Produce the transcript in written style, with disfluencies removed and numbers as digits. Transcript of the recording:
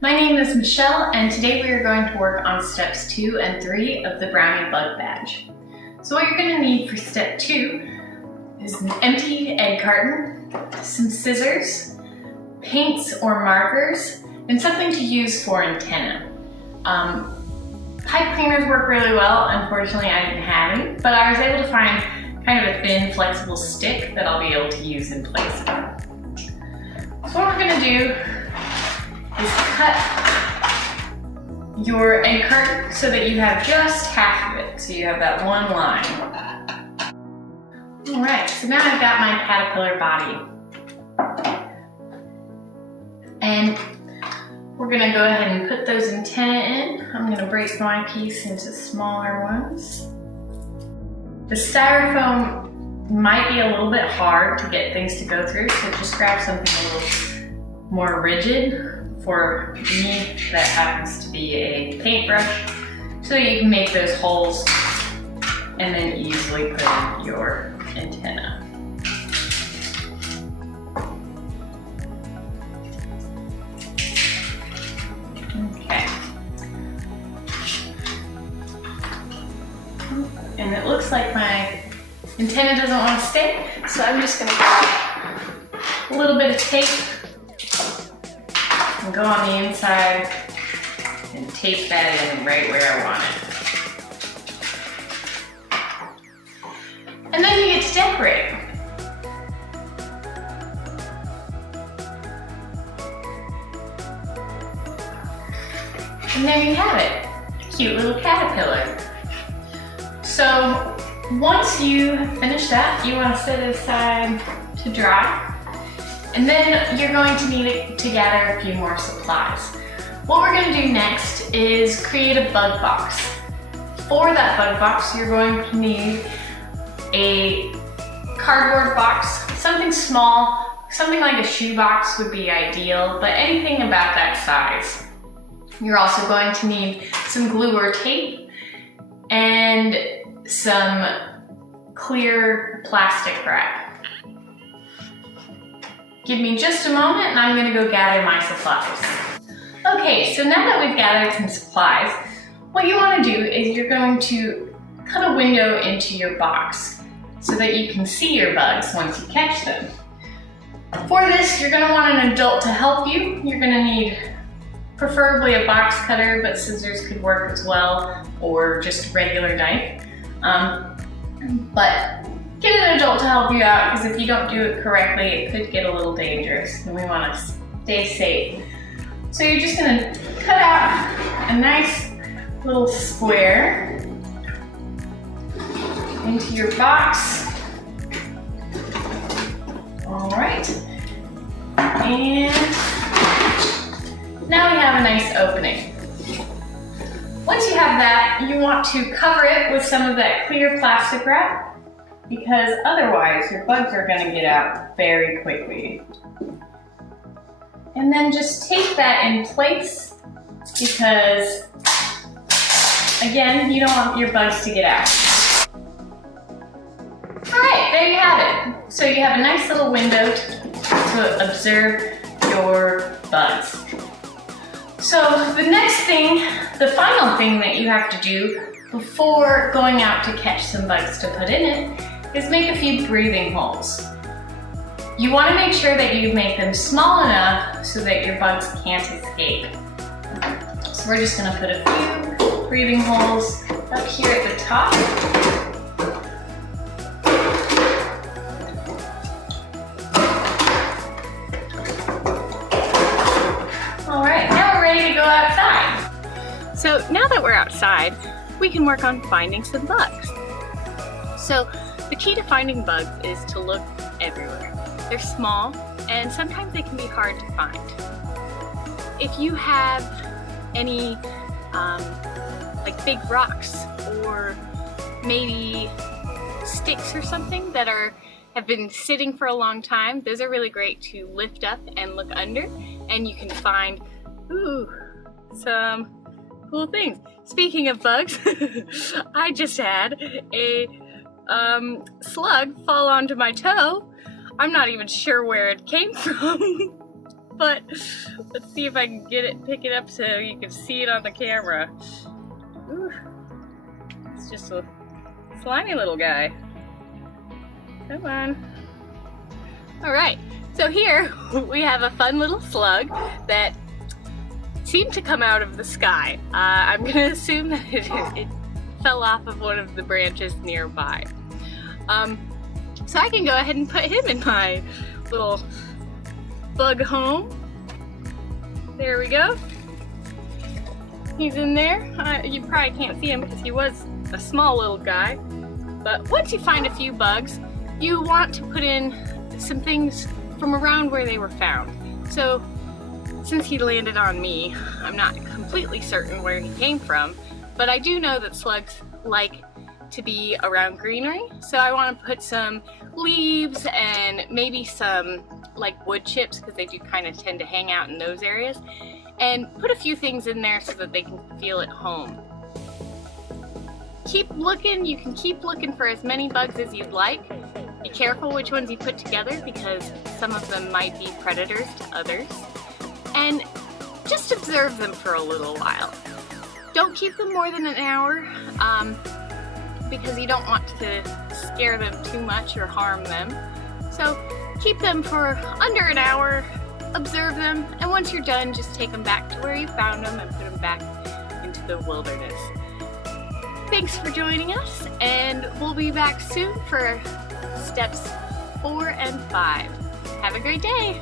My name is Michelle, and today we are going to work on steps 2 and 3 of the Brownie bug badge. So what you're going to need for step 2 is an empty egg carton, some scissors, paints or markers, and something to use for antenna. Pipe cleaners work really well. Unfortunately, I didn't have any, but I was able to find kind of a thin, flexible stick that I'll be able to use in place of it. So what we're going to do is cut your egg carton so that you have just half of it, so you have that one line. Alright, so now I've got my caterpillar body. And we're going to go ahead and put those antennae in. I'm going to break my piece into smaller ones. The styrofoam might be a little bit hard to get things to go through, so just grab something a little more rigid. For me, that happens to be a paintbrush, so you can make those holes and then easily put in your antenna. Okay. And it looks like my antenna doesn't want to stay, so I'm just going to grab a little bit of tape and go on the inside and tape that in right where I want it. And then you get to decorate. And there you have it, cute little caterpillar. So once you finish that, you want to set it aside to dry. And then you're going to need to gather a few more supplies. What we're going to do next is create a bug box. For that bug box, you're going to need a cardboard box, something small, something like a shoe box would be ideal, but anything about that size. You're also going to need some glue or tape and some clear plastic wrap. Give me just a moment and I'm going to go gather my supplies. Okay, so now that we've gathered some supplies, what you want to do is you're going to cut a window into your box so that you can see your bugs once you catch them. For this, you're going to want an adult to help you. You're going to need preferably a box cutter, but scissors could work as well, or just a regular knife. But get an adult to help you out, because if you don't do it correctly, it could get a little dangerous, and we want to stay safe. So you're just going to cut out a nice little square into your box. All right. And now we have a nice opening. Once you have that, you want to cover it with some of that clear plastic wrap, because otherwise your bugs are going to get out very quickly. And then just tape that in place, because again, you don't want your bugs to get out. Alright, there you have it. So you have a nice little window to observe your bugs. So the next thing, the final thing that you have to do before going out to catch some bugs to put in it is make a few breathing holes. You want to make sure that you make them small enough so that your bugs can't escape. So we're just going to put a few breathing holes up here at the top. Alright, now we're ready to go outside. So now that we're outside, we can work on finding some bugs. So the key to finding bugs is to look everywhere. They're small and sometimes they can be hard to find. If you have any like big rocks or maybe sticks or something that have been sitting for a long time, those are really great to lift up and look under, and you can find some cool things. Speaking of bugs, I just had a slug fall onto my toe. I'm not even sure where it came from. but let's see if I can pick it up so you can see it on the camera. Ooh, it's just a slimy little guy. Come on. All right, so here we have a fun little slug that seemed to come out of the sky. I'm gonna assume that it fell off of one of the branches nearby. So I can go ahead and put him in my little bug home. There we go. He's in there. You probably can't see him because he was a small little guy. But once you find a few bugs, you want to put in some things from around where they were found. So since he landed on me, I'm not completely certain where he came from, but I do know that slugs like to be around greenery. So I want to put some leaves and maybe some like wood chips, because they do kind of tend to hang out in those areas, and put a few things in there so that they can feel at home. Keep looking. You can keep looking for as many bugs as you'd like. Be careful which ones you put together, because some of them might be predators to others. And just observe them for a little while. Don't keep them more than an hour, because you don't want to scare them too much or harm them. So keep them for under an hour, observe them, and once you're done, just take them back to where you found them and put them back into the wilderness. Thanks for joining us, and we'll be back soon for steps 4 and 5. Have a great day!